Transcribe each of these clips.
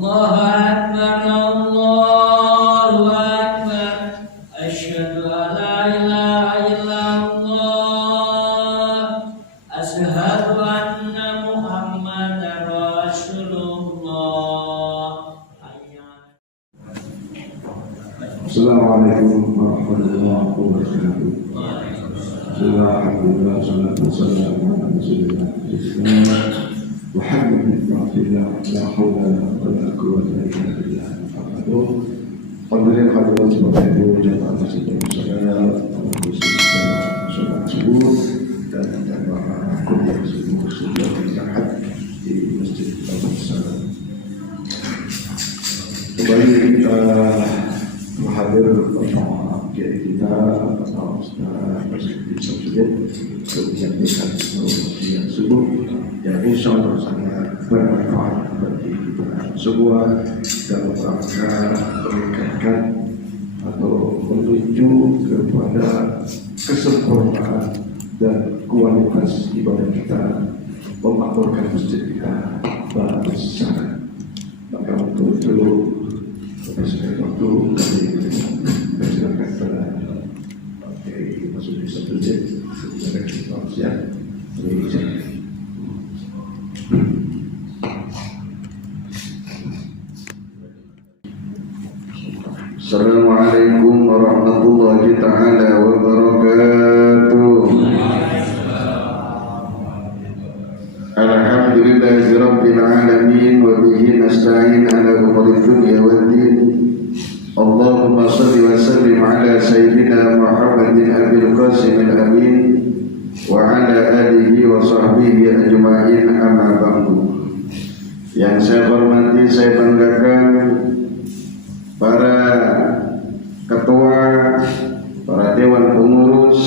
Allahu Akbar. Asyhadu an la ilaha illallah. Asyhadu anna Muhammadar Rasulullah. Assalamualaikum warahmatullahi wabarakatuh. Alhamdulillah, salatu wassalamu ala rasulillah Muhammadin rasulillah, la hawla wa la quwwata illa billah. Hadirin hadirat sekalian, jamaah masjid Al-Salam, sholat subuh dan jamaah kuliah subuh sudah berangkat di Masjid Al-Salam. Kembali kita hadir bersama kita atau bersama tersebut untuk menyampaikan yang subuh yang insya Allah sangat bermanfaat bagi kita semua dalam rangka meningkatkan atau menuju kepada kesempurnaan dan kualitas ibadah kita, memakmurkan masjid kita bersama. Maka untuk itu sebagai waktu kami silakan kepada Kiai Masudi Sabdudin sebagai ketua Assalamualaikum warahmatullahi ta'ala wabarakatuh. Alhamdulillahi rabbil alamin wa bihi nasta'in ala umuri dunya waddin. Allahumma salli wa sallim ala sayyidina Muhammadin abil qasim al-amin wa ala alihi wa sahbihi ajma'in, amma ba'du. Yang saya hormati, saya banggakan para ketua, para dewan pengurus,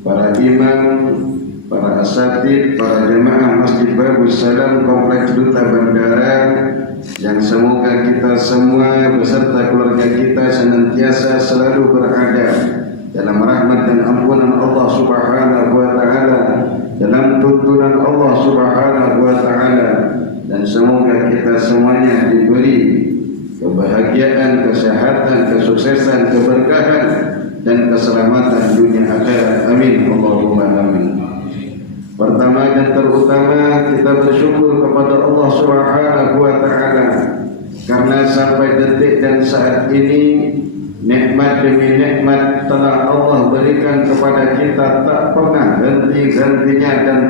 para imam, para asatid, para jemaah Masjid Babus Salam Kompleks Duta Bandara, yang semoga kita semua beserta keluarga kita senantiasa selalu berada dalam rahmat dan ampunan Allah Subhanahu wa taala, dalam tuntunan Allah Subhanahu wa taala, dan semoga kita semuanya diberi kebahagiaan, kesehatan, kesuksesan, keberkahan dan keselamatan dunia akhirat. Amin Allahumma amin. Pertama dan terutama kita bersyukur kepada Allah Subhanahu wa taala karena sampai detik dan saat ini nikmat demi nikmat telah Allah berikan kepada kita, tak pernah henti-hentinya dan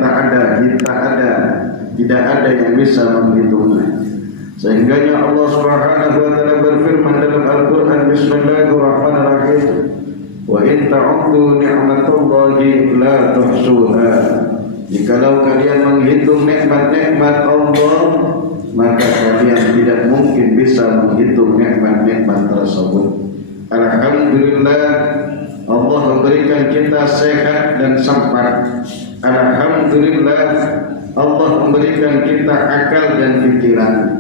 tidak ada yang bisa menghitungnya. Sehingganya Allah Subhanahu wa taala berfirman dalam Al-Qur'an, Bismillahirrahmanirrahim, wa in ta'uddu ni'matallahi la tuhsuha. Jikalau kalian menghitung nikmat-nikmat Allah, maka kalian tidak mungkin bisa menghitung nikmat-nikmat tersebut. Alhamdulillah, Allah memberikan kita sehat dan sempat. Alhamdulillah, Allah memberikan kita akal dan pikiran.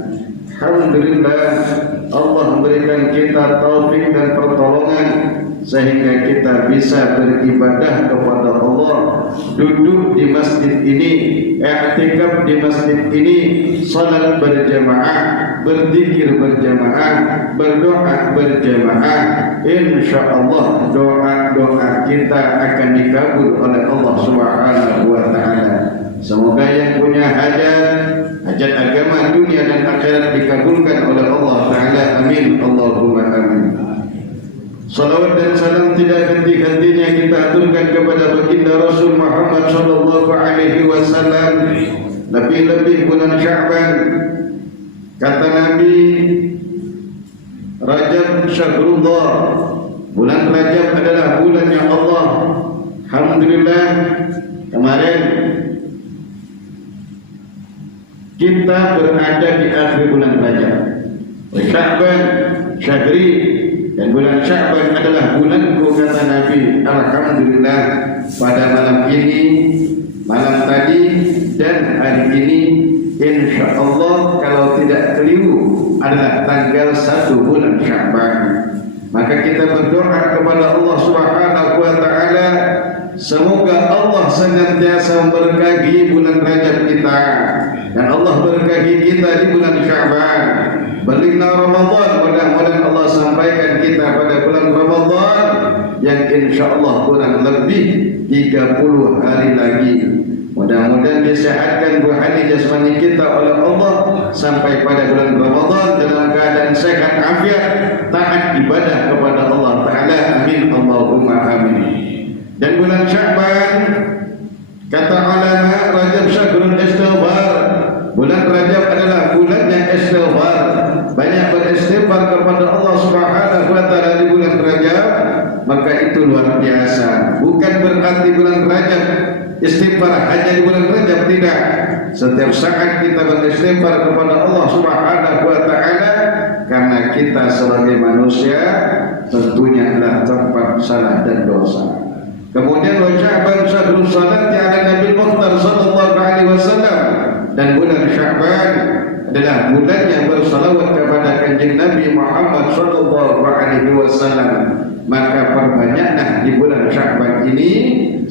Alhamdulillah, Allah memberikan kita taufik dan pertolongan sehingga kita bisa beribadah kepada Allah, duduk di masjid ini, i'tikaf di masjid ini, salat berjamaah, berzikir berjamaah, berdoa berjamaah. Insyaallah doa-doa kita akan dikabul oleh Allah Subhanahu wa taala. Semoga yang punya hajat agama dunia dan akhirat dikabulkan oleh Allah taala. Amin Allahumma amin. Salawat dan salam tidak henti-hentinya kita aturkan kepada baginda Rasul Muhammad sallallahu alaihi wasallam. Lebih-lebih bulan Sya'ban, kata Nabi, Rajab syahrullah, bulan Rajab adalah bulannya Allah. Alhamdulillah, kemarin kita berada di akhir bulan Rajab. Sya'ban syahri, dan bulan Sya'ban adalah bulanku, kata Nabi. Alhamdulillah, pada malam ini, malam tadi dan hari ini, insyaallah kalau tidak keliru adalah tanggal 1 bulan Sya'ban. Maka kita berdoa kepada Allah Subhanahu wa taala semoga Allah senantiasa memberkahi bulan Rajab kita dan Allah berkahi kita di bulan Sya'ban. Balighna Ramadan, mudah-mudahan Allah sampaikan kita pada bulan Ramadan yang insyaallah kurang lebih 30 hari lagi. Mudah-mudahan disehatkan rohani jasmani kita oleh Allah sampai pada bulan Ramadan dalam keadaan sehat afiat, taat ibadah kepada Allah Ta'ala. Amin Allahumma amin. Dan bulan Sya'ban, kata ulama, Rajab syahrul istighfar. Bulan Rajab adalah bulan yang istighfar. Banyak beristighfar kepada Allah Subhanahu wa taala di bulan Rajab, maka itu luar biasa. Bukan berarti bulan Rajab istighfar hanya di bulan Rajab, tidak. Setiap saat kita beristighfar kepada Allah Subhanahu wa taala karena kita sebagai manusia tentunya adalah tempat salah dan dosa. Kemudian Sya'ban syahrul salati ala Nabi Muhammad sallallahu alaihi wasallam, dan bulan Sya'ban adalah bulan yang bersalawat kepada kanjeng Nabi Muhammad sallallahu alaihi wasallam. Maka perbanyaklah di bulan Sya'ban ini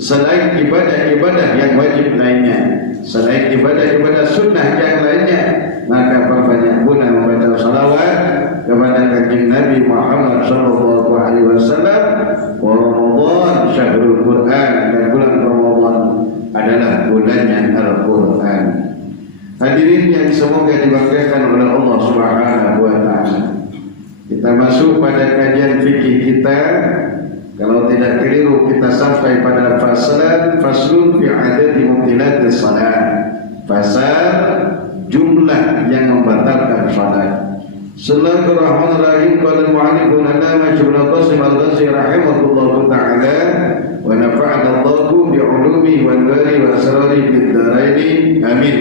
selain ibadah-ibadah yang wajib lainnya, selain ibadah-ibadah sunnah yang lainnya, maka perbanyak bulan membaca salawat kepada kanjeng Nabi Muhammad sallallahu alaihi wasallam. Wa Ramadan syahrul Quran, dan bulan Ramadan adalah bulannya Al-Quran. Hadirin yang semoga dibanggakan oleh Allah Subhanahu wa taala. Kita masuk pada kajian fikih kita. Kalau tidak keliru kita sampai pada faslun fi adadi mubtilatis salat. Fasal jumlah yang membatalkan salat. Bismillahirrahmanirrahim. Qala al-mu'allifun Allama Ibnu Qasim al-Ghazali rahimahullahu ta'ala wa nafa'ana Allahu bi 'ulumi wal bari wa asrari fid dharain. Amin.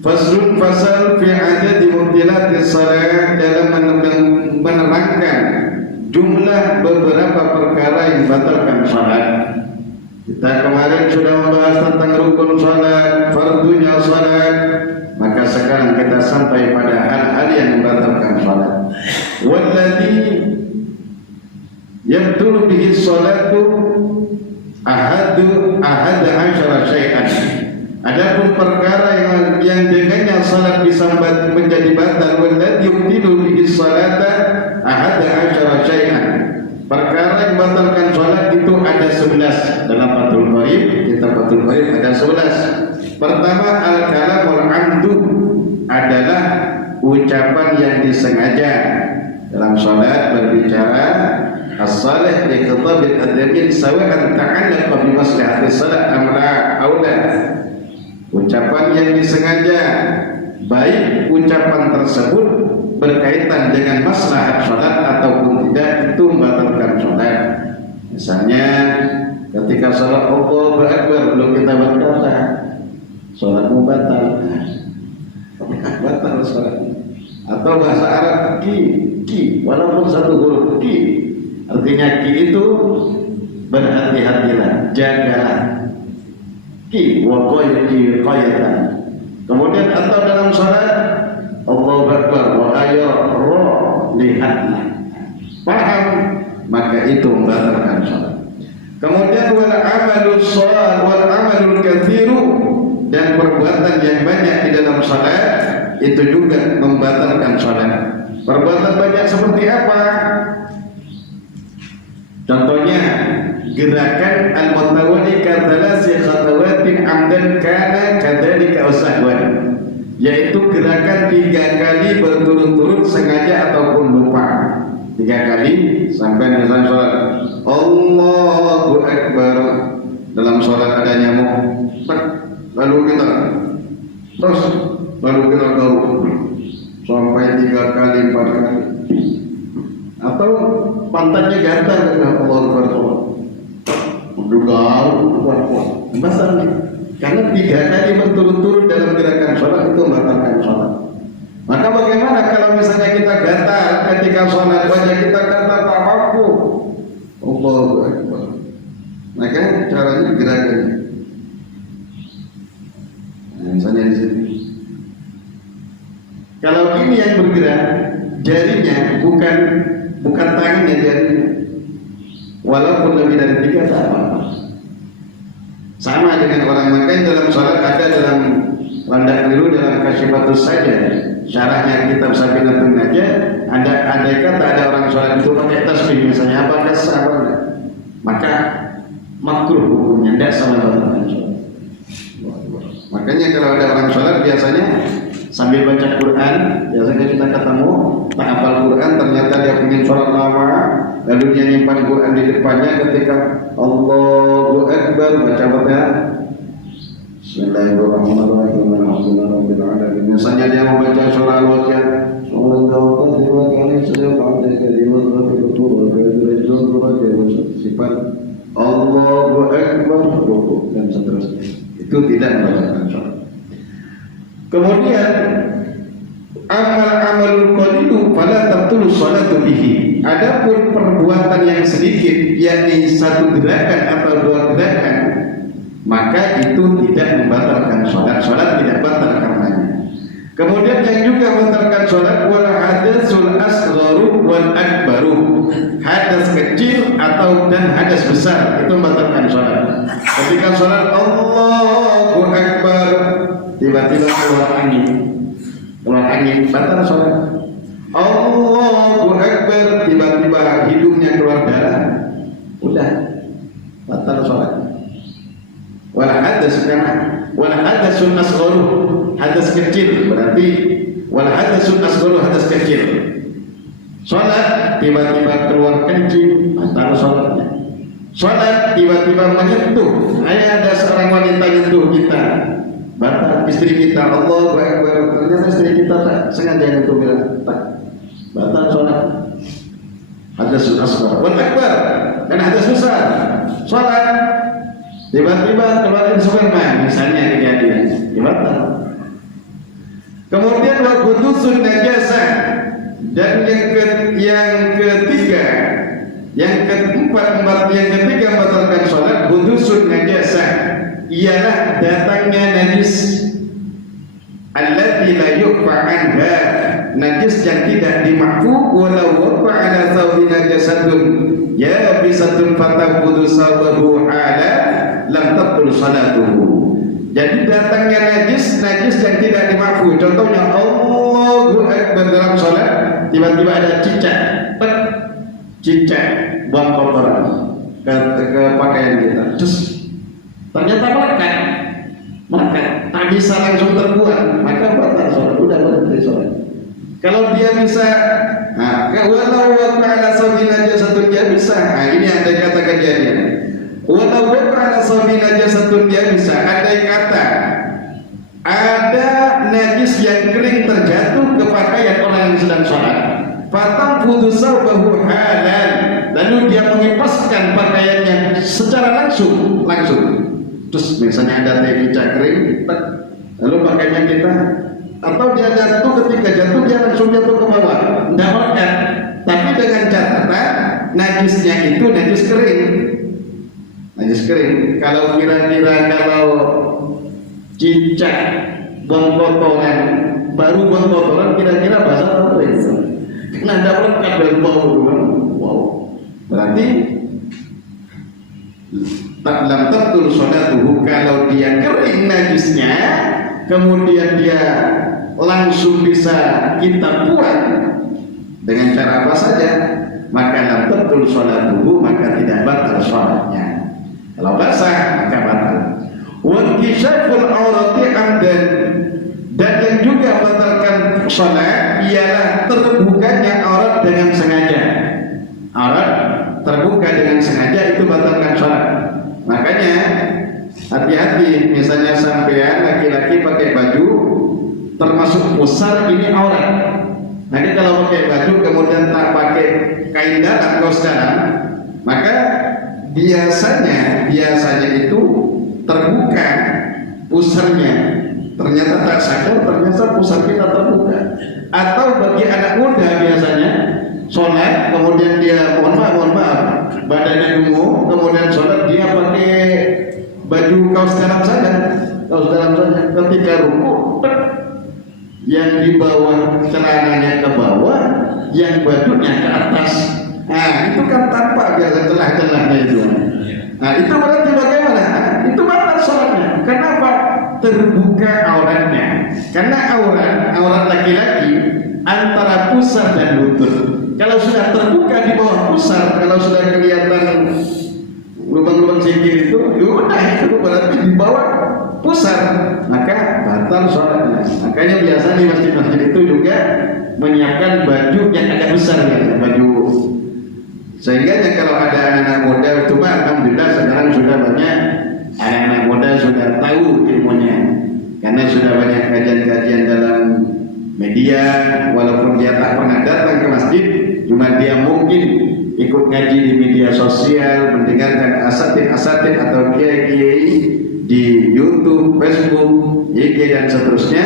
Faslun fasal fi adadi mubtilatis salat, dalam menerangkan jumlah beberapa perkara yang membatalkan salat. Kita kemarin sudah membahas tentang rukun salat, fardunya salat. Maka sekarang kita sampai pada hal-hal yang membatalkan salat. Walladhi yabtulu bihi salatu ahada asyara syai'an. Adapun perkara yang dengannya salat bisa menjadi batal, walladhi yabtulu bihi salata ahada asyara syai'an. Perkara yang membatalkan salat itu ada 11 dalam Fathul Qarib. Kitab Fathul Qarib ada 11. Pertama, al-kalamul amdu adalah ucapan yang disengaja. Dalam salat berbicara as-salih di khitabil adamin sawa'an ta'allaqa bi maslahatis salat amra aula. Ucapan yang disengaja, baik ucapan tersebut berkaitan dengan maslahat salat ataupun tidak, itu membatalkan salat. Misalnya ketika salat Allahu Akbar belum kita berkata salatmu batal, batal salat. Atau bahasa Arab ki walaupun satu huruf ki, artinya ki itu berhati-hatilah, jagalah. Ki wa qayatan. Kemudian atau dalam salat Allahu Akbar wa ayra, lihatlah, paham, maka itu membatalkan salat. Kemudian wal amalus shal wal amalul katsiru, dan perbuatan yang banyak di dalam salat itu juga membatalkan salat. Perbuatan banyak seperti apa? Contohnya gerakan al-mutawalli kathalasi khatawatin amdan kana kadzalika usahwan, yaitu gerakan 3 kali berturut-turut sengaja ataupun lupa. 3 kali sampai misalnya salat Allahu Akbar, dalam salat ada nyamuk, lalu kita terus garuk sampai 3 kali 4 kali, atau pantatnya gatal dengan Allahu Akbar juga kuat-kuat masalahnya, karena 3 kali berturut-turut dalam gerakan sholat itu membatalkan sholat. Maka bagaimana kalau misalnya kita gatal ketika sholat, wajah kita gatal tak mampu Allahu Akbar, maka caranya gerakannya. Nah, misalnya di sini, kalau ini yang bergerak jarinya, bukan tangannya, jarinya, walaupun lebih dari 3 tak apa-apa. Sama dengan orang Makkah dalam sholat ada dalam landak keliru dalam Kasyifatus saja syarahnya kitab Safinatun Najah andai kata ada orang sholat itu pakai tasbih misalnya apakah sah apa enggak? Maka makruh hukumnya, tidak sama dengan sholat. Makanya kalau ada orang sholat biasanya sambil baca Quran, biasanya kita ketemu tak hafal Quran, ternyata dia ingin sholat lama, lalu dia nyimpan Quran di depannya ketika Allahu Akbar baca Bismillahirrahmanirrahim. Alhamdulillahirabbil alamin. Misalnya dia mau baca surah Al-Waqiah, sifat Allahu Akbar dan seterusnya. Itu tidak membatalkan sholat. Kemudian amal-amalul qalilu fala tabtulu sholatu bihi. Adapun perbuatan yang sedikit, yakni satu gerakan atau dua gerakan, maka itu tidak membatalkan sholat. Sholat tidak batal karenanya. Kemudian yang juga membatalkan sholat wal hadatsul asgharu wal akbaru. Hadas kecil atau dan hadas besar itu membatalkan sholat. Ketika sholat Allahu Akbar, tiba-tiba keluar angin, batal sholat. Allahu Akbar, tiba-tiba hidungnya keluar darah, udah batal sholat. Wala hadasun asgharu, hadas kecil berarti wala hadasun asgharu, hadas kecil. Sholat tiba-tiba keluar kencing, batal sholatnya. Sholat tiba-tiba menyentuh, ada seorang wanita menyentuh kita, batal. Istri kita Allahu Akbar, ternyata istri kita tak sengaja menyentuh kita, batal sholat. Hadasun asghar wal akbar, dan hadas besar. Sholat tiba-tiba keluarin sperma misalnya kejadian, batal. Kemudian wa qudusun najasah, dan yang ketiga membatalkan sholat qudusun najasah ialah datangnya najis allati la yuqfa anha, najis yang tidak dimafu walau waqa ala thawbi najasatun ya bisatun fataqudu sawahu ala lam tabtul salatuhu. Jadi datangnya najis yang tidak dimafu. Contohnya Allahu Akbar dalam sholat, tiba-tiba ada cicak buang kotoran ke pakaian kita. Ternyata melekat, tak bisa langsung terbuang, maka batal sholat, udah berhenti sholat. Kalau dia bisa, walau waqa'ala sawbi najasatun, dia bisa. Ini andai kata kejadian. Walau waqa'ala sawbi najasatun, dia bisa. Andai kata ada najis yang kering terjatuh ke pakaian orang yang sedang sholat, fatamfudu sawbahu halan, lalu dia mengipaskan pakaiannya secara langsung. Terus misalnya ada cicak kering, lalu pakainya kita, atau dia jatuh, ketika jatuh dia langsung jatuh ke bawah, tidak melekat, tapi dengan catatan najisnya itu najis kering. Kalau kira-kira kalau cicak buang kotoran, baru buang kotoran, kira-kira bahasa apa itu? Karena tidak melekat dari bau, wow. Berarti tak lam tabtul sholatuhu, kalau dia kering najisnya, kemudian dia langsung bisa kita buang dengan cara apa saja, maka lam tabtul sholatuhu, maka tidak batal sholatnya. Kalau basah maka batal. Wa kishaful aurati amdan, dan yang juga membatalkan sholat ialah terbukanya aurat dengan sengaja. Aurat terbuka dengan sengaja itu batalkan sholat. Makanya hati-hati, misalnya sampean laki-laki pakai baju termasuk pusar, ini aurat. Nanti kalau pakai baju kemudian tak pakai kain dalam, kaos dalam, maka biasanya itu terbuka pusarnya. Ternyata tak sadar, ternyata pusar kita terbuka. Atau bagi anak muda biasanya sholat, kemudian dia mohon maaf, badannya gemuk, kemudian sholat dia pakai baju kaos dalam saja. Ketika rukuk, yang di bawah celananya ke bawah, yang bajunya ke atas. Nah itu kan tampak biasa celah-celahnya itu. Nah itu berarti bagaimana? Itu batal batal sholatnya. Kenapa? Terbuka auratnya. Karena aurat laki-laki antara pusar dan lutut. Kalau sudah terbuka di bawah pusar, kalau sudah kelihatan lubang-lubang sikit itu, yaudah itu berarti di bawah pusar, maka batal sholatnya. Makanya biasa di masjid-masjid itu juga menyiapkan baju yang agak besar ya, baju. Sehingga kalau ada anak-anak muda, cuma alhamdulillah sekarang sudah banyak anak-anak muda sudah tahu ilmunya, karena sudah banyak kajian-kajian dalam media, walaupun dia tak pernah datang ke masjid, cuma dia mungkin ikut ngaji di media sosial, mendengarkan asatid atau kiai-kiai di YouTube, Facebook, IG dan seterusnya,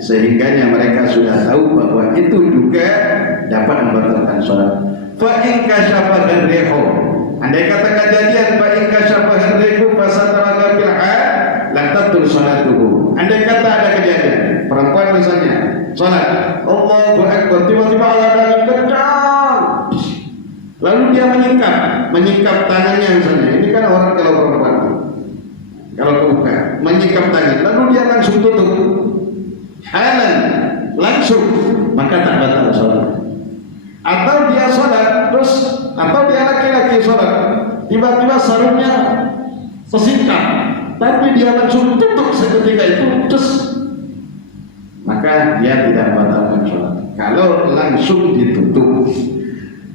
sehingganya mereka sudah tahu bahwa itu juga dapat membatalkan sholat. Fa in kasyafa rihu, andai kata kejadian fa in kasyafa rihu fasatara bil hal la tabtul sholatuhu. Andai kata ada kejadian perempuan misalnya sholat, Allahu akbar, tiba-tiba Allah angin kencang, lalu dia menyingkap tangannya misalnya. Ini kan orang kalau perempuan kalau kebuka menyingkap tangan, lalu dia langsung tutup halan langsung, maka tak batal sholat. Atau dia sholat terus, atau dia laki-laki sholat tiba-tiba sarungnya tersingkap, tapi dia langsung tutup seketika itu terus, maka dia tidak batalkan sholat kalau langsung ditutup.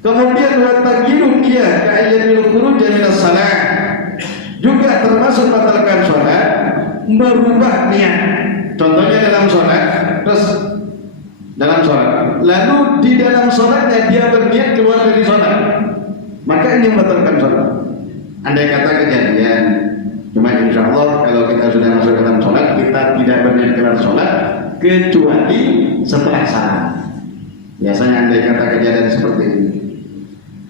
Kemudian watagirun dia ka'ayyamil khuruj minas shalah, juga termasuk batalkan sholat merubah niat. Contohnya dalam sholat, terus dalam sholat, lalu di dalam sholatnya dia berniat keluar dari sholat, maka ini membatalkan sholat. Andai kata kejadian, cuma insya Allah kalau kita sudah masuk dalam sholat, kita tidak berniat keluar sholat kecuali setelah salam. Biasanya andai kata kejadian seperti ini.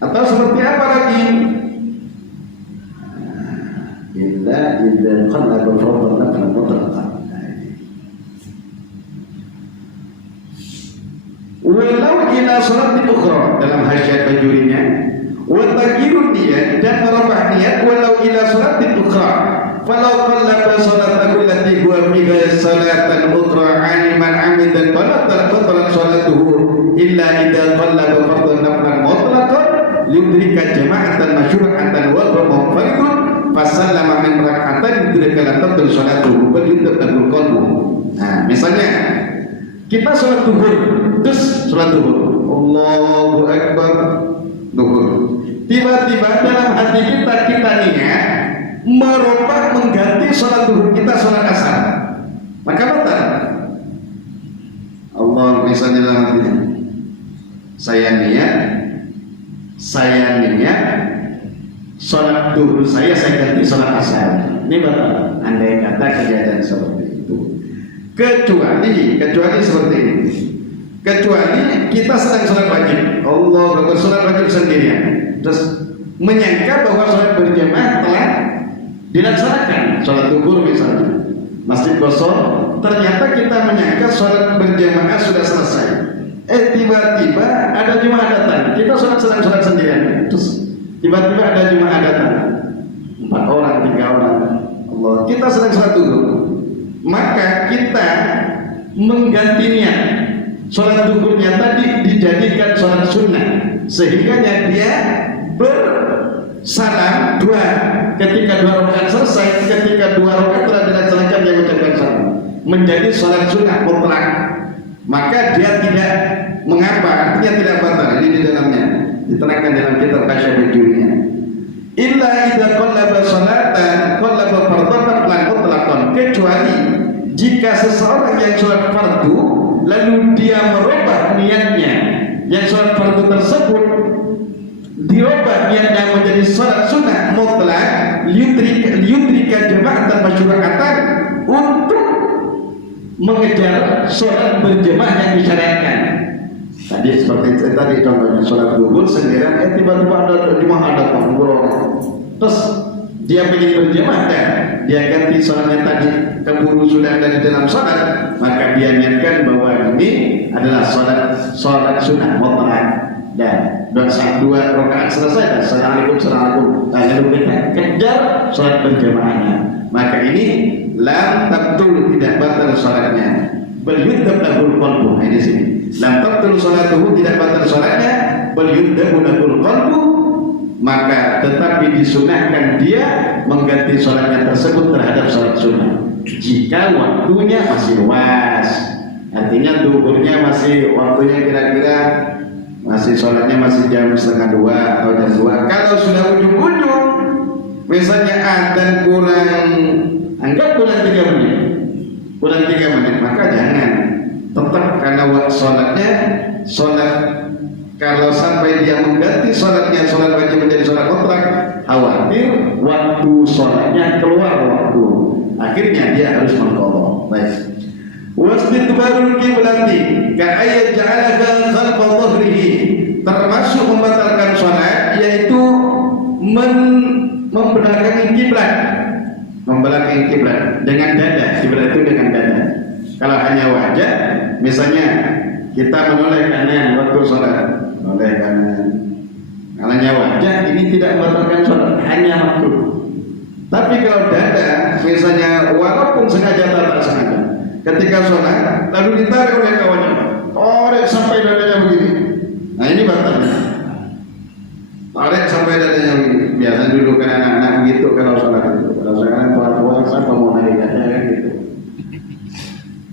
Atau seperti apa lagi? Illa idza qallaba fardhan mutlaqan. Walau ila sholat ukhra, dalam hasyiat bajurinya, wa taghyirun niat, dan merubah niat walau ila sholat ukhra. Falau qallaba sholatahu allati huwa fi salatan ukhra aliman amidan fala sholatuhu illa idza qallaba fardhan mutlaqan liudrika jama'atan masyru'atan wa munfaridun fasallama min rak'atan yudrika la tabtul sholatuhu wa yudrikul qalbu. Nah, misalnya kita sholat zuhur, terus sholat zuhur, Allahu Akbar, zuhur. Tiba-tiba dalam hati kita niat merubah mengganti sholat zuhur kita sholat asar, maka batal. Allah misalnya dalam hatinya, saya niat sholat zuhur saya ganti sholat asar, ini batal. Andai kata kejadian seperti itu. Kecuali seperti ini. Kecuali kita sedang sholat wajib, Allah sholat wajib sendirian, terus menyangka bahwa sholat berjamaah telah dilaksanakan, sholat zuhur misalnya, masjid kosong, ternyata kita menyangka sholat berjamaah sudah selesai. Tiba-tiba ada jemaah datang, kita sedang sholat sendirian, terus tiba-tiba ada jemaah datang, 4 orang, 3 orang, Allah, kita sedang sholat zuhur. Maka kita mengganti niat, sholat zuhurnya tadi dijadikan sholat sunnah, sehingga dia bersalam 2 ketika 2 rakaat selesai, ketika 2 rakaat telah dilaksanakan dia mengucapkan salam, menjadi sholat sunnah mutlak. Maka dia tidak mengapa, artinya tidak batal. Ini di dalamnya diterangkan dalam kitab Kasyaf Bajurinya. Illa idza qallaba sholatan qallaba fardhan mutlaqan, kecuali jika seseorang yang sholat fardu lalu dia merubah niatnya, yang sholat fardu tersebut dirubah niatnya menjadi sholat sunnah mutlak, liyudrika jama'atan masyru'atan, untuk mengejar sholat berjamaah yang disyariatkan. Tadi seperti tadi contohnya sholat zuhur sendirian, tiba-tiba ada jemaah datang terus dia ingin berjamaah dan dia ganti sholatnya tadi, keburu sudah ada di dalam sholat, maka dia niatkan bahwa ini adalah sholat sunnah mutlak, dan saat 2 rakaat selesai, assalamualaikum, lalu kita kejar sholat berjamaahnya, maka ini lam tabtul, tidak batal salatnya. Bal yudab lahul qalbu. Ini sini. Lam tabtul salatuhu, tidak batal salatnya. Bal yudab lahul qalbu, maka tetapi disunahkan dia mengganti salatnya tersebut terhadap salat sunnah jika waktunya masih luas. Artinya duhurnya masih waktunya kira-kira masih sholatnya masih jam 1:30 atau jam 2. Kalau sudah ujung-ujung, misalnya adzan anggap kurang 3 menit, maka jangan. Tetap karena sholatnya, kalau sampai dia mengganti sholatnya, sholat wajib menjadi sholat mutlak, khawatir waktu sholatnya keluar waktu, akhirnya dia harus mengqadha. Baik. Wastidbarul kiblati ka'ayat ja'alaha khalfa dhahrihi, termasuk membatalkan salat yaitu membelakangi kiblat dengan dada. Kiblat itu dengan dada. Kalau hanya wajah, misalnya kita menoleh kanan waktu salat, menoleh kanan. Kalau hanya wajah, ini tidak membatalkan salat, hanya makruh. Tapi kalau dada, misalnya walaupun sengaja atau tak sengaja, ketika sholat lalu ditarik oleh kawannya, tarik sampai dadanya begini, nah ini batalnya. Tarik sampai dadanya begini. Biasa dulu kan anak-anak begitu kalau sholat itu. Kalau sekarang tua-tua siapa mau narik dada kan gitu,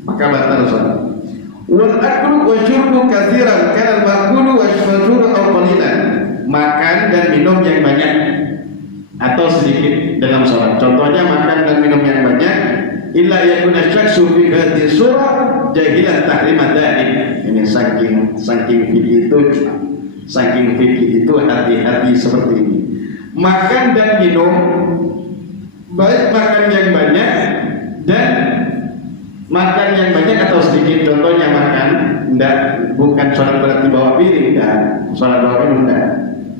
maka batal sholat. Wal aklu wa syurbu katsiran kana al-maqulu wa syurbu qalilan, makan dan minum yang banyak atau sedikit dalam sholat. Contohnya makan dan minum yang banyak, illa yakuna syaksu fi hadhihi surah jahilan tahrimat dzalik. Ini saking fikih itu hati-hati seperti ini. Makan dan minum, baik makan yang banyak dan makan yang banyak atau sedikit. Contohnya makan, bukan sholat berarti bawa piring, sholat bawa piring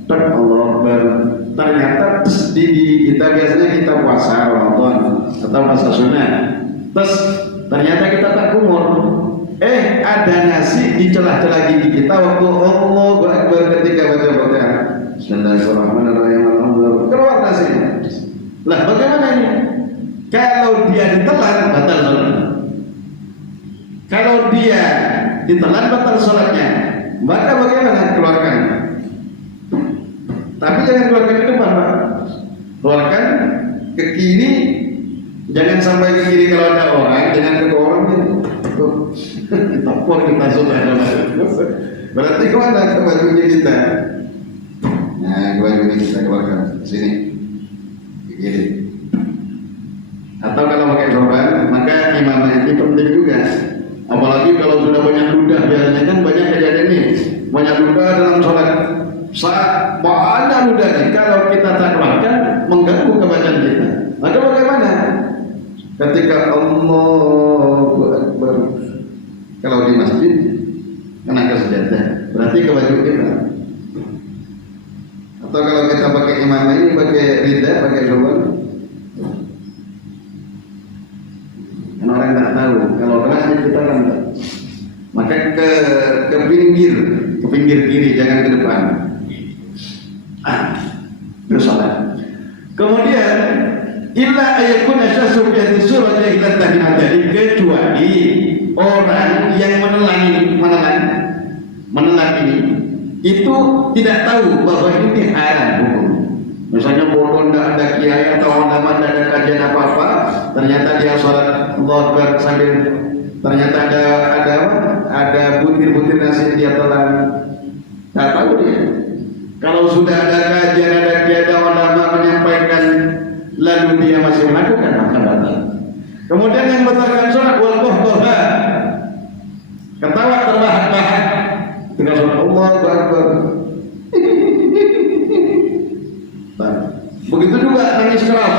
Allah Akbar. Ternyata di kita biasanya kita puasa Ramadan atau puasa sunnah, ternyata kita tak kumur. Ada nasi di celah-celah gigi kita waktu Allahu Akbar ketika baca bacaan Bismillahirrahmanirrahim, keluar nasinya. Lah bagaimana ini? Kalau dia ditelan batal sholatnya. Kalau dia ditelan batal sholatnya, maka bagaimana? Keluarkan. Tapi jangan keluarkan ke depan, Pak. Keluarkan ke kiri, jangan sampai ke kiri kalau ada orang, jangan ke orang itu. Topor kita sudah ada. Berarti kemana ke bajunya kita? Nah, ke bajunya kita keluarkan sini, ke kiri. Atau kalau pakai sorban, maka imamah ini penting juga. Apalagi kalau sudah banyak ludah, biasanya kan banyak kejadian ini, banyak ludah dalam sholat. Saat banyak ludahnya, kalau kita tak keluarkan mengganggu kebacaan kita. Maka bagaimana? Ketika Allahu Akbar, kalau di masjid kena ke sejadah, berarti ke baju kita. Atau kalau kita pakai imamah ini pakai rida, pakai sorban, kan orang tak tahu. Kalau kena kita kan tak. Maka ke pinggir kiri, jangan ke depan. Bersalat. Kemudian illa ayakuna syasru bi hadhihi surah jahilan tahrimat dzalik, kecuali orang yang menelan ini itu tidak tahu bahwa ini haram hukum. Misalnya bodoh, tidak ada kiai atau ulama, tidak ada kajian apa-apa, ternyata dia sholat Allahu Akbar sambil ternyata ada butir-butir nasi dia telan, tak tahu dia. Kalau sudah ada kajian, ada kiai, ada ulama menyampaikan, lalu dia masih melakukan, maka batal. Kemudian yang membatalkan sholat wal qahqah, ketawa terbahak-bahak dengan sholat Allahu Akbar. Begitu juga nangis keras.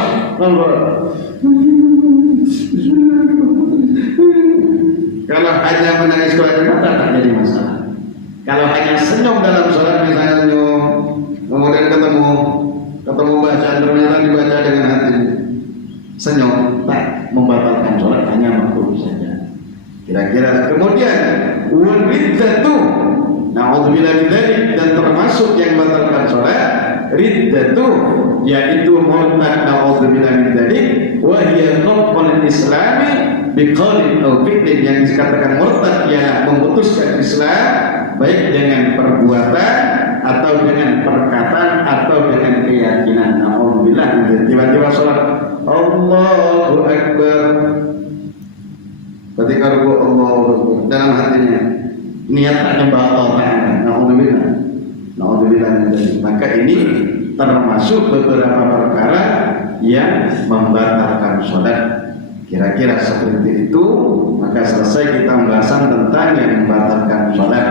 Kalau hanya menangis keras mata tak jadi masalah. Kalau hanya senyum dalam sholat, misalnya senyum, kemudian ketemu bacaan ternyata dibaca dengan hati, senyum, tak membatalkan sholat, hanya makruh saja. Kira-kira. Kemudian wal bidzatu, na'udzubillah min dzalik, dan termasuk yang membatalkan sholat riddatu, yaitu murtad naudzubillah min dzalik, wa hiya qat'ul islami biqaulin aw fi'lin, yang dikatakan murtad ialah memutuskan Islam baik dengan perbuatan atau dengan perkataan atau dengan keyakinan. Naudzubillah, tiba-tiba sholat Allahu Akbar, ketika rukuk Allahu Akbar, dalam hatinya niatnya nyembah Allah Ta'ala, naudzubillah, maka ini termasuk beberapa perkara yang membatalkan sholat. Kira-kira seperti itu, maka selesai kita pembahasan tentang yang membatalkan sholat.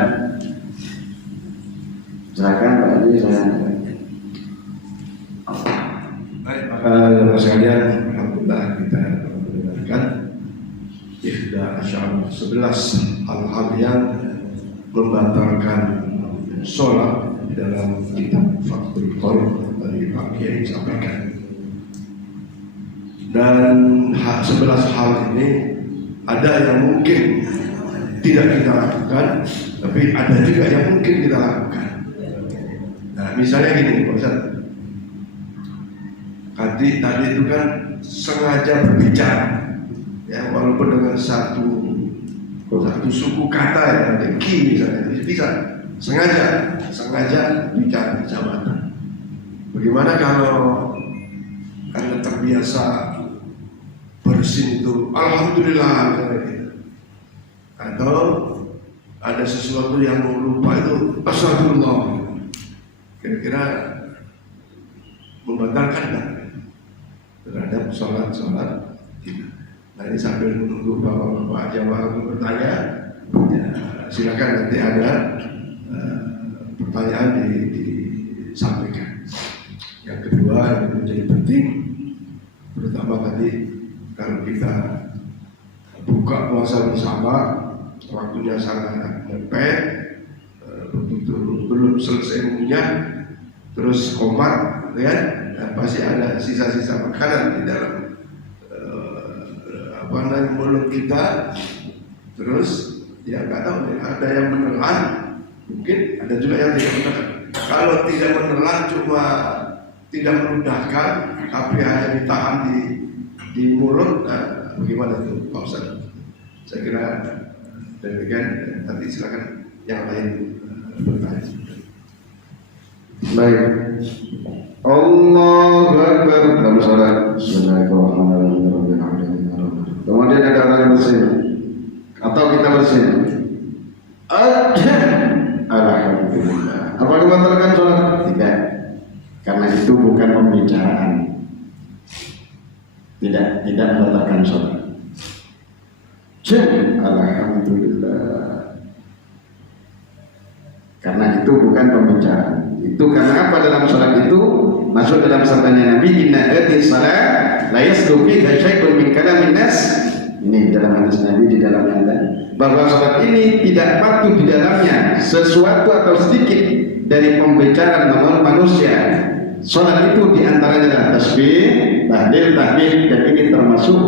Silakan Pak Haji, saya. Baik, maka Bapak sekalian, alhamdulillah kita mendengarkan ihda asyar 11 hal-hal yang membatalkan sholat dalam kitab Fathul Qorib dari Pak Kiai sampaikan. Dan 11 hal ini ada yang mungkin tidak kita lakukan, tapi ada juga yang mungkin kita lakukan. Nah, misalnya gini, Pak Ustaz, tadi itu kan sengaja berbicara, ya, walaupun dengan satu suku kata ya, dengki misalnya, bisa sengaja bicara di jabatan. Bagaimana kalau karena terbiasa bersin itu alhamdulillah gitu. Atau ada sesuatu yang mau lupa itu astagfirullah, kira-kira membatalkan tak terhadap sholat kita. Nah, ini sambil menunggu Bapak jawab bertanya, ya, silakan nanti ada pertanyaan disampaikan. Yang kedua yang menjadi penting, terutama tadi kalau kita buka puasa bersama, waktunya sangat mepet, begitu belum selesai mengunyah, terus komat, ya, pasti ada sisa-sisa makanan di dalam mulut kita. Terus ya nggak tahu, ada yang menelan, mungkin ada juga yang tidak menelan. Kalau tidak menelan, cuma tidak meludahkan, tapi hanya ditahan di mulut, bagaimana itu Pak Ustaz? Saya kira demikian. Nanti silakan yang lain bertanya. Baik. Allahu Akbar dalam salat. Bismillahirrahmanirrahim. Kemudian ada orang yang bersin atau kita bersin. Alhamdulillah. Apakah membatalkan sholat? Tidak, karena itu bukan pembicaraan. Tidak membatalkan sholat. Alhamdulillah. Karena itu bukan pembicaraan. Itu karena apa? Dalam sholat itu masuk dalam sabdanya Nabi, inna hadis salat la yasdu fiha syai'un min kalamin nas. Ini dalam hadis Nabi, di dalamnya ada bahwa sholat ini tidak patut di dalamnya sesuatu atau sedikit dari pembicaraan manusia. Sholat itu diantaranya adalah tasbih, tahlil, tahmid, dan ini termasuk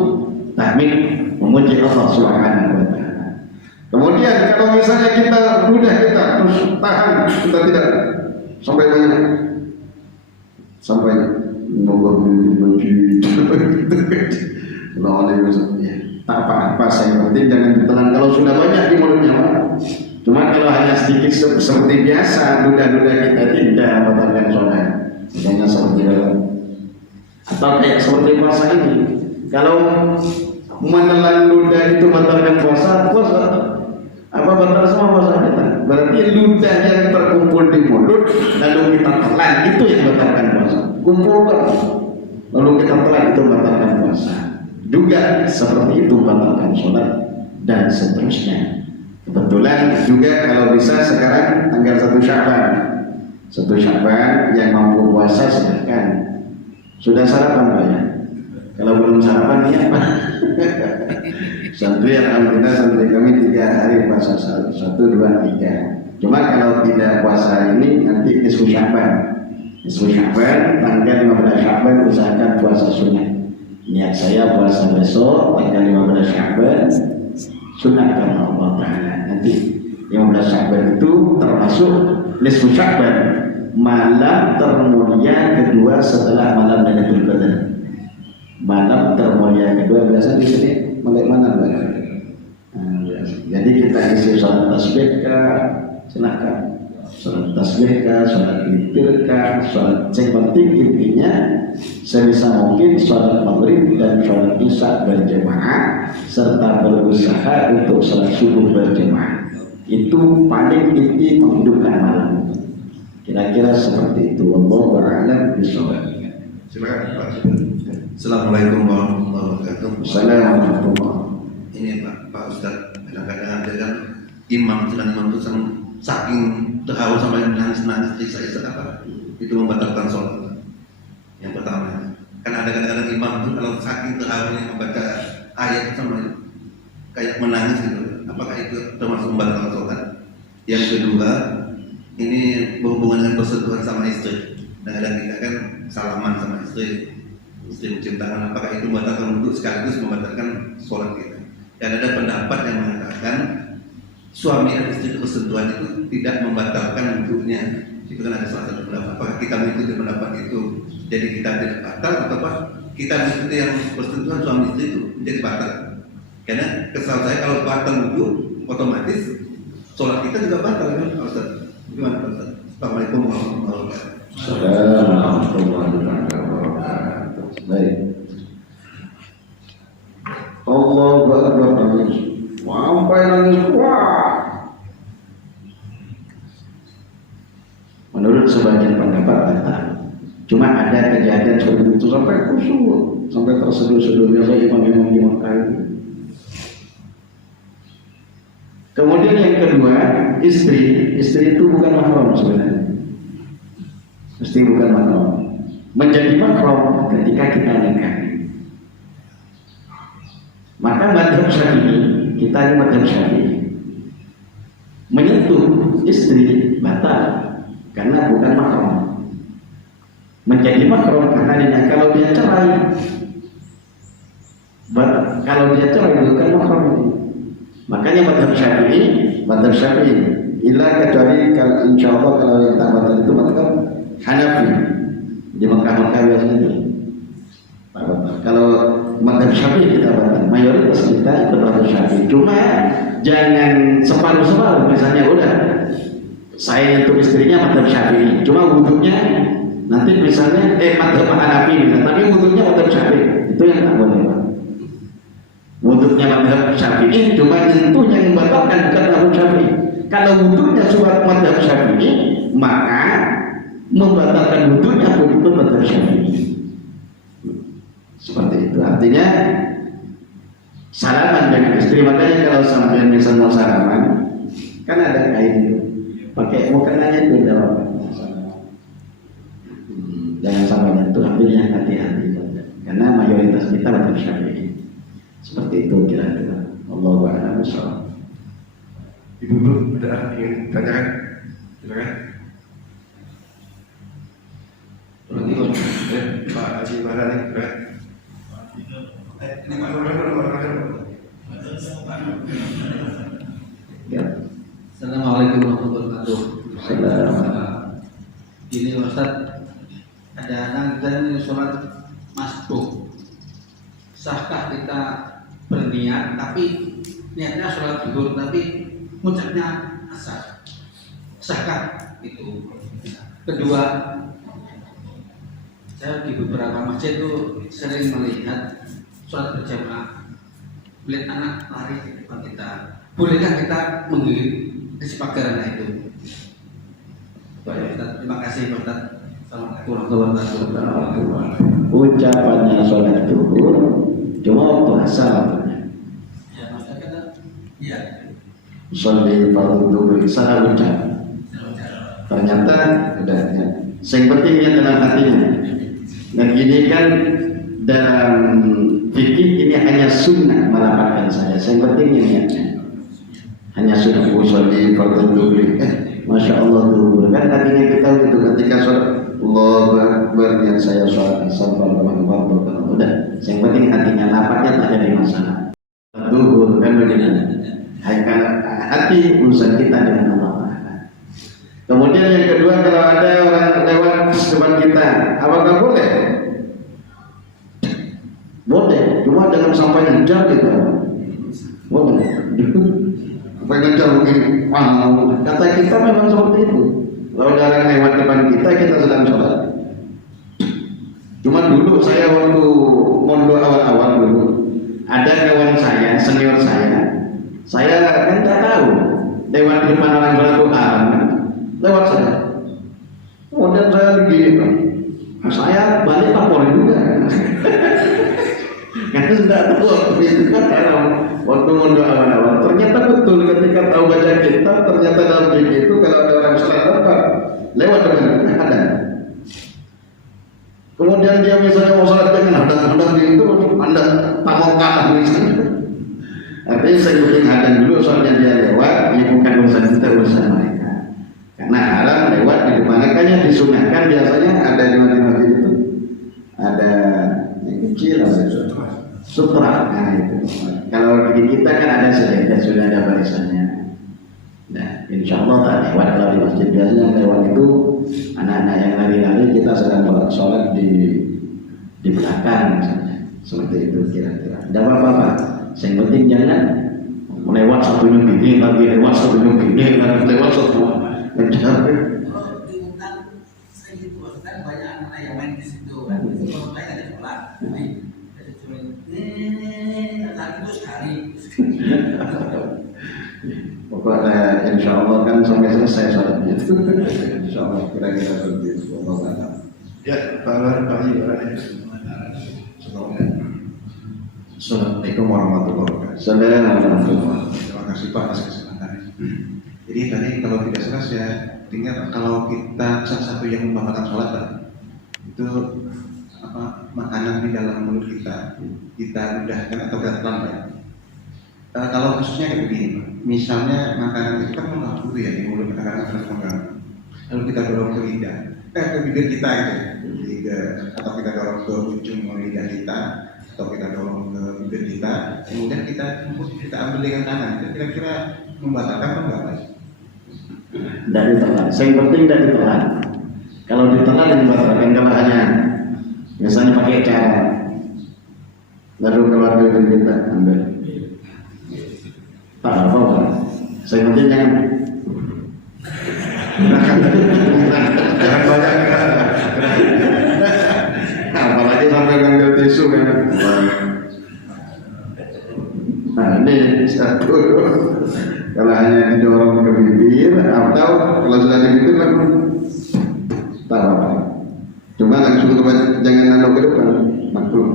tahmid, memuji Allah Subhanahu wa Ta'ala. Kemudian kalau misalnya kita mudah, kita terus tahan, kita tidak sampai banyak, sampai nomor menjadi tak apa-apa, saya penting jangan ditelan. Kalau sudah banyak di mulutnya, cuma kalau hanya sedikit seperti biasa, duda-duda kita tidak membatalkan sholat. Misalnya seperti dalam atau kayak seperti puasa ini, kalau menelan ludah itu membatalkan puasa apa batal semua puasa kita? Berarti ludah yang terkumpul di mulut lalu kita telan, itu yang membatalkan puasa. Kumpulkan lalu kita telan, itu membatalkan puasa. Juga seperti itu membatalkan sholat dan seterusnya. Kebetulan juga kalau bisa sekarang tanggal 1 Sya'ban yang mampu puasa silahkan. Sudah sarapan Pak ya? Kalau belum sarapan ya Pak. Santri alhamdulillah, santri kami 3 hari puasa, 1, 2, 3. Cuma kalau tidak puasa ini nanti nisfu Sya'ban tanggal 15 Sya'ban usahakan puasa sunnah. Niat saya puasa besok tanggal 15 Sya'ban sunnah karena Allah Ta'ala. Nanti 15 Sya'ban itu termasuk nisfu Sya'ban, malam termulia kedua setelah malam Lailatul Qadar. Malam termulia kedua biasa di sini malam mana, Pak? Jadi kita isi sholat tasbih kah, silakan. Sholat tasbih kah, sholat witir kah, sholat yang penting intinya sebisa mungkin sholat maghrib dan sholat isya berjamaah serta berusaha untuk sholat subuh berjamaah. Itu paling inti menghidupkan malam. Kira-kira seperti itu. Wallahu a'lam bishawab. Silakan Pak. Assalamualaikum warahmatullahi wabarakatuh. Assalamualaikum. Ini Pak Ustadz, kadang-kadang ada kan imam itu saking terharu sampai nangis isya apa itu membatalkan sholat. Yang pertama, kan ada kadang-kadang imam itu kalau saking terharunya membaca ayat sama kayak menangis gitu. Apakah itu termasuk membatalkan sholat? Yang kedua, ini berhubungan dengan persentuhan sama istri. Kadang-kadang kita kan salaman sama istri mencium tangan. Apakah itu membatalkan wudhu sekaligus membatalkan sholat kita? Dan ada pendapat yang mengatakan suami dan istri itu bersentuhan itu tidak membatalkan wudhunya. Itu kan ada salah satu pendapat. Apakah kita mengikuti pendapat itu jadi kita tidak batal, atau kita mengikuti yang bersentuhan suami istri itu menjadi batal? Karena kesal saya kalau batal wudhu otomatis sholat kita juga batal, kan Pak Ustaz? Gimana Pak Ustaz? Assalamualaikum warahmatullahi wabarakatuh. Assalamualaikum warahmatullahi wabarakatuh. Baik. Allahu Akbar, nangis. Sampai nangis. Wah. Menurut sebagian pendapat batal. Cuma ada kejadian seperti itu sampai khusyuk, sampai terseduh-seduh biasa imam-imam di Makkah itu. Kemudian yang kedua, istri itu bukan mahram sebenarnya. Istri bukan mahram. Menjadi mahram ketika kita nikah. Maka mazhab Syafi'i, kita ini mazhab Syafi'i, menyentuh istri batal karena bukan mahram. Menjadi mahram karena dia kalau dia cerai, bukan mahram. Makanya mazhab Syafi'i ilah kecuali kalau insyaallah kalau yang tak batal itu mazhab Hanafi di Mekah biasanya itu. Kalau mazhab Syafi'i kita batal, mayoritas kita ikut mazhab Syafi'i. Cuma jangan separuh-separuh. Misalnya udah saya untuk istrinya mazhab Syafi'i, cuma wudhunya nanti misalnya mazhab Hanafi, tapi wudhunya mazhab Syafi'i, itu yang tak boleh, Pak. Wudhunya mazhab Syafi'i, cuma itu yang membatalkan bukan mazhab Syafi'i. Kalau wudhunya surat mazhab Syafi'i, maka membatalkan wudhunya pun itu mazhab Syafi'i. Seperti itu. Artinya salaman dengan istri. Makanya kalau sampai misalnya mau salaman, kan ada kain itu, pakai mukenanya itu jawab. Jangan sampai itu, ambilnya hati-hati. Karena mayoritas kita mazhab Syafi'i. Seperti itu kira-kira. Allahu a'lam bishawab. Ibu ada ingin tanyakan? Silakan. Pak Haji Maharani, ini Pak Ya. Assalamualaikum warahmatullahi wabarakatuh. Assalamualaikum. Ini Ustaz, kadang-kadang kita ini sholat masbuk. Sahkah kita berniat tapi niatnya sholat zuhur tapi ngucapnya asar? Sahkah itu? Kedua, saya di beberapa masjid itu sering melihat sholat berjamaah, melihat anak lari di depan kita. Bolehkah kita mengirim kesepakatan itu? Baik, Ustaz. Terima kasih Ustaz. Assalamualaikum warahmatullahi wabarakatuh. Ucapannya sholat zuhur cuma waktu asar. Ya, maksudnya iya. Sholat fardu zuhur salah ucap. Ternyata udah ya. Yang pentingnya dalam hatinya. Dan ini kan dalam fikih ini hanya sunnah melapangkan saya. Yang penting niatnya. Hanya sunnah usolli fardu zuhur. Masya Allah zuhur. Kan artinya kita itu ketika sholat Allahu Akbar yang saya sholat asar udah. Yang penting hatinya, lapaknya tak ada masalah. Zuhur kan begini. Hati urusan kita dengan Allah. Kemudian yang kedua, kalau ada orang lewat depan kita, apakah boleh? Boleh, cuma jangan sampai ngejar kita. Boleh. Sampai ngejar begini. Kata kita memang seperti itu. Kalau ada orang lewat depan kita, kita sedang sholat. Cuma dulu saya waktu mondok awal-awal dulu, ada kawan saya, senior saya kan tak tahu lewat depan orang sholat itu haram kan? Lewat saya. Kemudian saya begini, saya balik laporin juga. Karena sudah tahu waktu itu kan haram. Waktu mondok awal-awal, ternyata betul ketika tahu baca kitab, ternyata dalam fikih itu kalau ada orang sholat apa lewat depan kita ada. Kemudian dia misalnya mau sholat dengan hadang di itu, anda tak mau kalah misalnya. Artinya saya penting hadang dulu, soalnya dia lewat, ini bukan urusan kita, urusan mereka. Karena haram lewat di depan, makanya disunahkan biasanya ada di masjid itu, ada yang kecil, sutra. Nah itu. Kalau di kita kan ada seleda, sudah ada barisannya. Nah, insya Allah tak lewat. Kalau di masjid biasanya lewat itu anak-anak yang lari-lari, kita sedang sholat di belakang misalnya. Seperti itu kira-kira. Tidak apa-apa. Yang penting jangan lewat satunya gini, lagi lewat satunya gini, lagi lewat satunya. Kalau di hutan saya gitu, kan banyak anak yang main di situ kan. Kalau saya ada sholat, jadi cuma itu sekali. Pokoknya insya Allah kan sampai selesai sholatnya. Insya Allah kira-kira seperti itu. Ya, Pak Ibrahim. Assalamualaikum warahmatullahi wabarakatuh. Assalamualaikum. Terima kasih Pak atas kesempatannya. Jadi tadi kalau tidak salah saya ingat kalau kita salah satu yang membatalkan sholat itu makanan di dalam mulut kita udahkan atau kita telan. Kalau khususnya kayak begini, misalnya makanan itu kan mengganggu ya di mulut kita karena terus mengganggu. Lalu kita dorong ke lidah, ke bibir kita gitu, atau kita dorong ke ujung lidah kita, atau kita dorong ke bibir kita, kemudian kita ambil dengan tangan. Itu kira-kira membatalkan atau enggak, Mas? Tidak ditelan. Yang penting tidak ditelan. Kalau ditelan yang membatalkan kalau hanya misalnya pakai cara, lalu keluar bibir kita ambil. Tak apa-apa. Saya penting jangan banyak apalagi sampai ngambil tisu kan. Nah ini satu. Kalau hanya didorong ke bibir atau kalau sudah di bibir langsung tak apa. Cuma langsung jangan nanduk ke depan, makruh.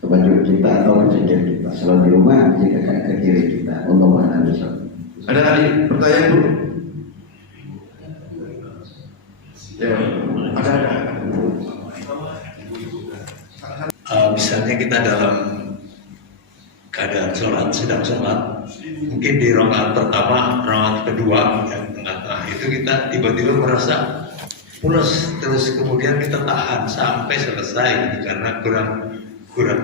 Ke baju kita atau ke jaket kita. Selalu di rumah jika ke kiri kita. Allahu a'lam bishawab. Ada tadi pertanyaan Bu? Ya, ada. Misalnya kita dalam keadaan sholat, sedang sholat, mungkin di rakaat pertama, rakaat kedua, yang tengah-tengah itu kita tiba-tiba merasa pulas, terus kemudian kita tahan sampai selesai gitu, karena kurang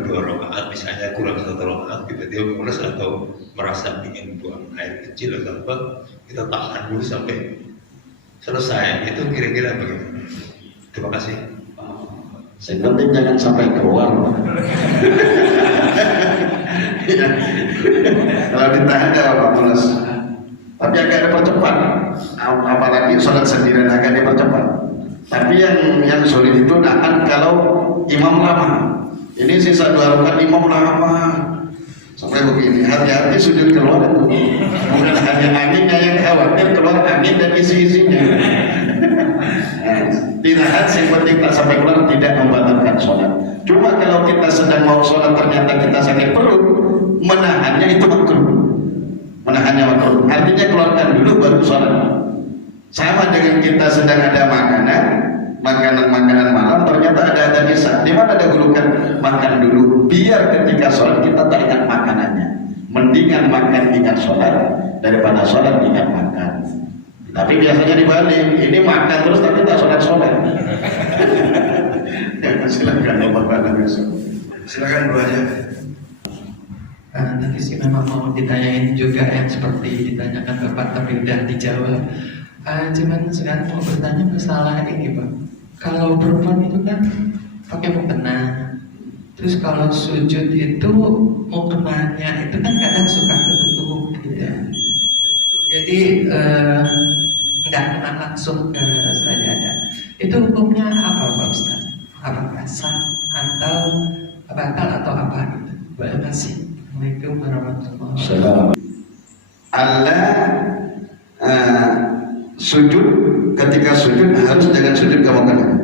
dua rakaat, misalnya kurang satu rakaat, tiba-tiba pulas atau merasa ingin buang air kecil atau apa, kita tahan dulu sampai selesai. Itu kira-kira bagaimana? Terima kasih. Yang penting jangan sampai keluar. Kalau ditahan ya apa pulas. Tapi agak dipercepat. Apalagi sholat sendirian agak dipercepat. Tapi yang sulit itu nahan kalau imam lama. Ini sisa 2 rakaat imam lama. Sampai begini, hati-hati sujud keluar itu. Bukan hanya anginnya yang khawatir, keluar angin dan isi-isinya. Dinahan yang penting tak sampai keluar, tidak membatalkan sholat. Cuma kalau kita sedang mau sholat ternyata kita sakit perut, menahannya itu makruh. Menahannya makruh. Artinya keluarkan dulu baru sholat. Sama dengan kita sedang ada makanan malam, ternyata ada nisa. Di mana ada gulukan, makan dulu. Biar ketika sholat kita tak ingat makanannya. Mendingan makan ingat sholat daripada sholat ingat makan. Tapi biasanya dibalik, ini makan terus tapi tak sholat. Silakan Silakan Bu aja. Nanti sih memang mau ditanyain juga yang seperti ditanyakan Bapak tapi udah dijawab. Cuman sekarang mau bertanya masalah ini Pak. Kalau perempuan itu kan pakai mukena, terus kalau sujud itu mukenanya itu kan kadang suka ketutup gitu ya. Jadi nggak kena langsung ke sajadah. Itu hukumnya apa Pak Ustaz? Apakah sah atau batal atau apa gitu? Terima kasih. Assalamualaikum warahmatullahi wabarakatuh. Allah sujud, ketika sujud harus jangan sujud ke mukena.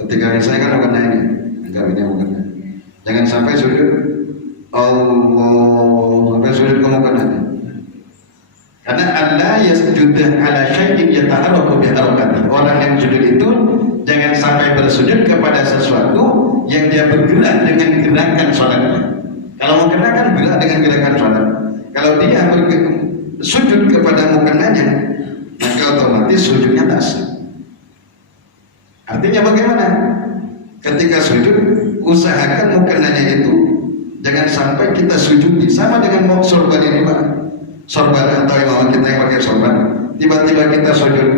Ketika saya kan mukena ini, enggak ini mukena. Jangan sampai sujud Allah sampai sujud ke mukena. Karena Allah yasjudu ala syai'in yataharraku bi harakatihi. Orang yang sujud itu jangan sampai bersujud kepada sesuatu yang dia bergerak dengan gerakan sholatnya. Kalau mukena kan bergerak dengan gerakan sholat. Kalau dia sujud kepada mukenanya, maka otomatis sujudnya tak sah. Artinya bagaimana? Ketika sujud, usahakan mukenanya itu jangan sampai kita sujudi. Sama dengan mau sorban ini Pak. Sorban atau imam kita yang pakai sorban, tiba-tiba kita sujud,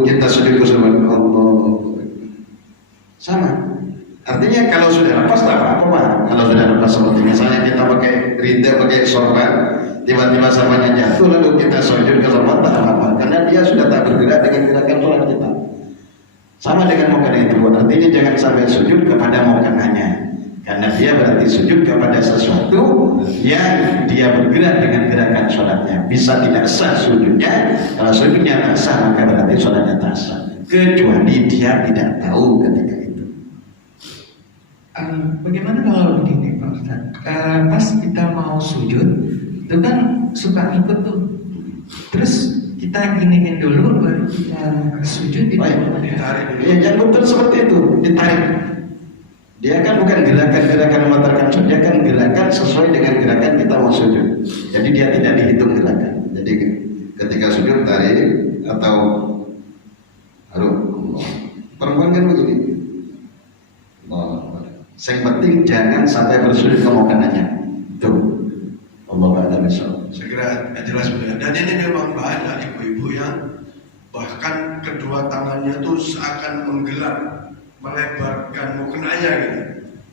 kita sujud ke sorban, Allah. Sama. Artinya kalau sudah lepas tak apa-apa Pak. Kalau sudah lepas seperti misalnya kita pakai rida, pakai sorban, tiba-tiba sorbannya jatuh lalu kita sujud ke sorban, tak apa-apa. Karena dia sudah tak bergerak dengan gerakan sholat kita. Sama dengan mukena itu, artinya jangan sampai sujud kepada mukenanya. Karena dia berarti sujud kepada sesuatu yang dia bergerak dengan gerakan sholatnya. Bisa tidak sah sujudnya. Kalau sujudnya tak sah, maka berarti sholatnya tak sah. Kecuali dia tidak tahu ketika itu. Bagaimana kalau begini Pak Ustaz? Pas kita mau sujud, itu kan suka ikut tuh. Terus kita giniin dulu, baru kita sujud itu. Ditarik. Ya, jangan betul seperti itu. Ditarik. Dia kan bukan gerakan-gerakan membatalkan sujud, dia kan gerakan sesuai dengan gerakan kita mau sujud. Jadi dia tidak dihitung gerakan. Jadi ketika sujud tarik atau perempuan kan begini. Yang penting jangan sampai bersujud ke mukenanya. Itu Allah Ta'ala besok. Segera jelas sudah. Dan ini memang banyak ibu-ibu yang bahkan kedua tangannya tuh seakan menggelar, melebarkan mukenanya gitu.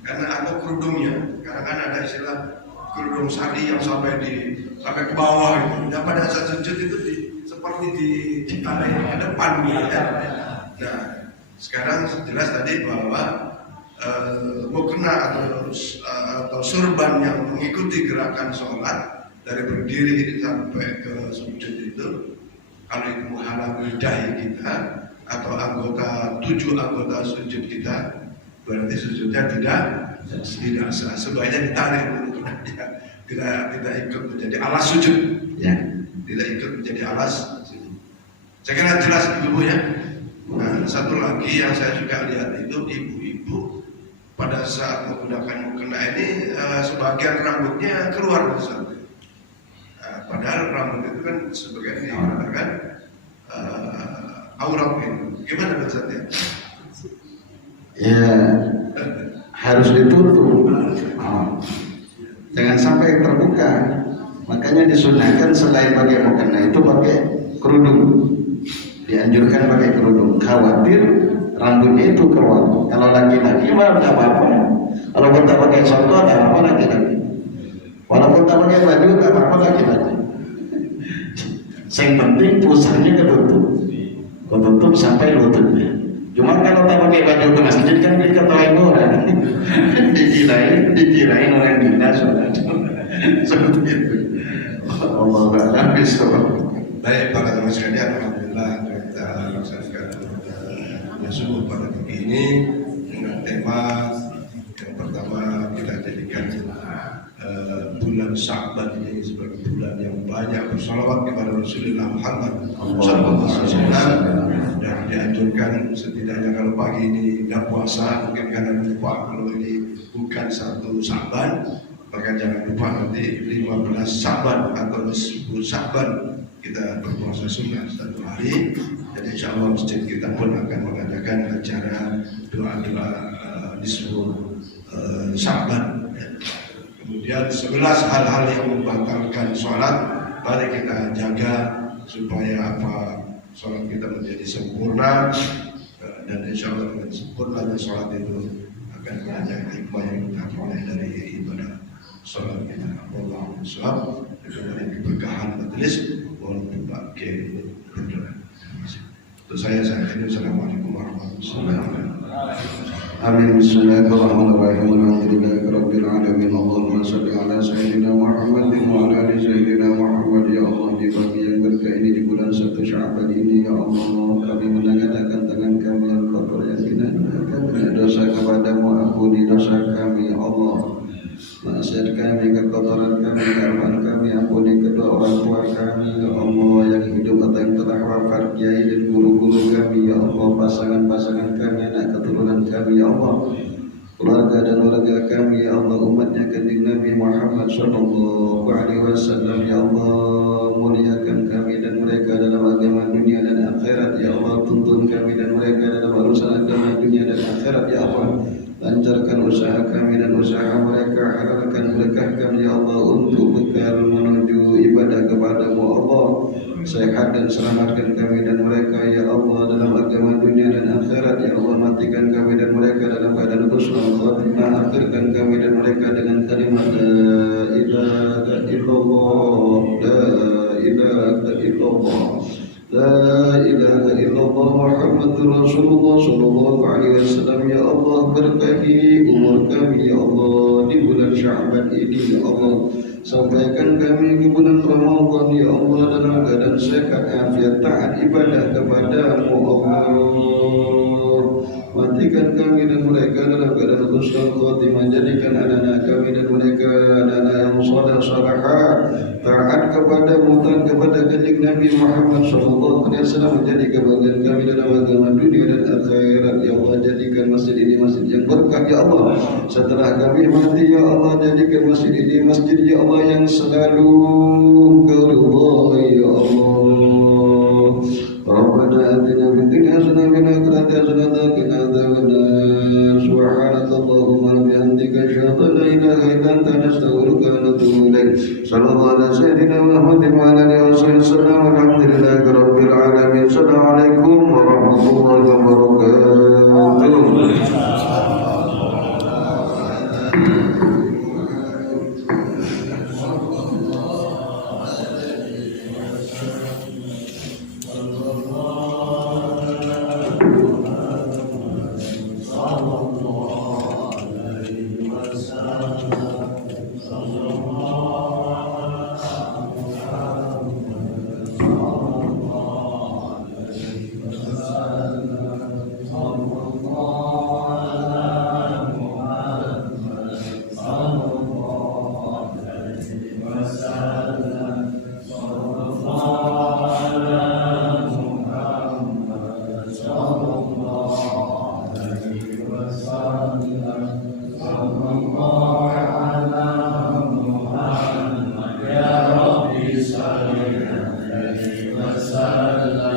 Karena ada kerudungnya. Karena kan ada istilah kerudung sari yang sampai ke bawah gitu. Dan pada saat sujud itu seperti ditarik ke depan gitu ya. Nah, sekarang jelas tadi bahwa mukena atau surban yang mengikuti gerakan sholat dari berdiri sampai ke sujud itu, kalau itu menghalangi dahi kita atau 7 anggota sujud kita, berarti sujudnya tidak sah. Sebaiknya ditarik dulu karena tidak ikut menjadi alas sujud, Ya. tidak ikut menjadi alas sujud. Saya kira jelas ibu ya. Nah, satu lagi yang saya juga lihat itu ibu-ibu pada saat menggunakan mukena ini sebagian rambutnya keluar besar. Padahal rambut itu kan sebagian dikatakan aurat itu. Gimana Ustaz? Ya harus ditutup. Jangan sampai terbuka. Makanya disunahkan selain pakai mukena itu pakai kerudung. Dianjurkan pakai kerudung. Khawatir rambutnya itu keluar. Kalau laki-laki mah tidak apa-apa. Kalau kita pakai soto tidak apa-apa laki-laki. Walaupun tak pakai baju tidak apa-apa laki-laki. Yang penting pusarnya ketutup. Ketutup sampai lututnya. Cuma kalau tak pakai baju ke masjid kan diketawain orang. dikirain orang gila sudah. Seperti itu. Allah Ta'ala bisa. Baik para teman sekalian, alhamdulillah kita laksanakan subuh pada pagi ini dengan tema yang pertama kita jadikan bulan Sya'ban ini sebagai bulan yang banyak bersalawat kepada Rasulullah Muhammad SAW, dan dianjurkan setidaknya kalau pagi ini tidak puasa mungkin karena lupa kalau ini bukan 1 Sya'ban, maka jangan lupa nanti 15 Sya'ban atau 10 Sya'ban kita berpuasa sunnah 1 hari. Dan insya Allah masjid kita pun akan mengadakan acara doa-doa nisfu Sya'ban. Kemudian 11 hal-hal yang membatalkan sholat, mari kita jaga supaya sholat kita menjadi sempurna, dan insya Allah dengan sempurnanya sholat itu akan banyak hikmah yang kita peroleh dari ibadah sholat kita. Wallahu a'lam. Dengan keberkahan majelis, walaupun Pak Kiai berdoa. Untuk saya akhiri. Assalamualaikum warahmatullahi wabarakatuh. Amin. Bismillahirrahmanirrahim. Alhamdulillahirabbil alamin. Allahumma shalli ala sayyidina Muhammadin wa ala ali sayyidina Muhammad. Ya Allah, di pagi yang berkah ini di bulan 1 Sya'ban ini, ya Allah, kami mengangkat tangan kami yang kotor yang kami dosa kepadamu, ampuni dosa kami, ya Allah. Maksiat kami, kekotoran kami, kelemahan kami, ampuni kedua orang tua kami, ya Allah, yang hidup atau yang telah wafat, kiai dan guru-guru kami, ya Allah, pasangan-pasangan kami, anak keturunan kami, ya Allah, keluarga dan warga kami, ya Allah, umatnya kanjeng Nabi Muhammad sallallahu alaihi wasallam, ya Allah, muliakan kami dan mereka dalam agama dunia dan akhirat, ya Allah, tuntun kami dan mereka dalam urusan agama dunia dan akhirat, ya Allah. Lancarkan usaha kami dan usaha mereka, halalkan berkah kami, ya Allah, untuk bekal menuju ibadah kepadamu, Allah. Sehat dan selamatkan kami dan mereka, ya Allah, dalam agama dunia dan akhirat, ya Allah. Matikan kami dan mereka dalam keadaan husnul khatimah, akhirkan kami dan mereka dengan kalimat la ilaha illallah, la ilaha illallah, La ilaha illallah Muhammadur Rasulullah sallallahu alaihi wasallam. Ya Allah, berkahi umur kami, ya Allah, di bulan Sya'ban ini, ya Allah. Sampaikan kami ke bulan Ramadan, ya Allah, dalam keadaan sehat, afiat, taat ibadah kepadamu, Allah. Matikan kami dan mereka dalam keadaan husnul khatimah. Jadikan anak-anak kami dan mereka anak-anak yang saleh salihah, taat kepadamu dan kepada kanjeng Nabi Muhammad sallallahu alaihi wasallam. Menjadi kebahagiaan kami dalam agama dunia dan akhirat, ya Allah. Jadikan masjid ini masjid yang berkah, ya Allah. Setelah kami mati, ya Allah, jadikan masjid ini masjid, ya Allah, yang selalu Engkau ridhai, ya Allah. Rabbana atina fid dunya hasanah wa fil akhirati hasanah wa qina adzabannar. Subhanakallahumma wa bihamdika asyhadu an la ilaha illa anta astaghfiruka wa atubu ilaik. Sallallahu ala sayyidina Muhammadin wa ala alihi wasallam. Alhamdulillahi rabbil alamin. Assalamualaikum warahmatullahi wabarakatuh. Sallallahu